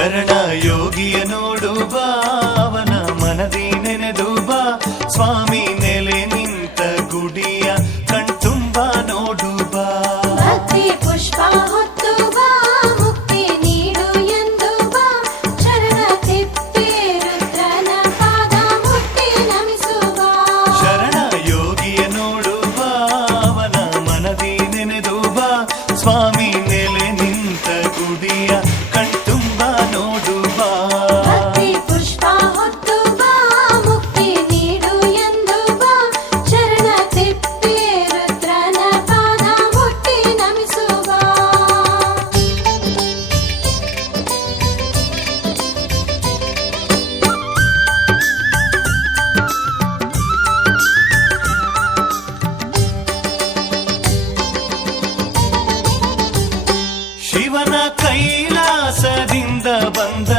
ಶರಣ ಯೋಗಿಯ ನೋಡು ಬಾ, ಅವನ ಮನದಿ ನೆನೆದು ಬಾ, ಸ್ವಾಮಿ ನೆಲೆ ನಿಂತ ಗುಡಿಯ ಕಣ್ತುಂಬ ನೋಡು ಬಾ. ಭಕ್ತಿ ಪುಷ್ಪ ಹೊತ್ತು ಬಾ, ಮುಕ್ತಿ ನೀಡು ಎಂದು ಬಾ, ಶರಣ ತಿಪ್ಪೆ ರುದ್ರನ ಪಾದ ಮುಟ್ಟಿ ನಮಿಸು ಬಾ. ಶರಣ ಯೋಗಿಯ ನೋಡು ಬಾ, ಅವನ ಮನದಿ ನೆನೆದು ಬಾ, ಸ್ವಾಮಿ ನೆಲೆ ನಿಂತ ಗುಡಿಯ ಕಣ್ತುಂಬ ನೋಡು ಬಾ. ಭಕ್ತಿ ಪುಷ್ಪ ಹೊತ್ತು ಬಾ, ಮುಕ್ತಿ ನೀಡು ಎಂದು ಬಾ, ಶರಣ ತಿಪ್ಪೆ ರುದ್ರನ ಪಾದ ಮುಟ್ಟಿ ನಮಿಸು ಬಾ. ಶಿವನ ಕೈಲಾಸದಿಂದ ಬಂದ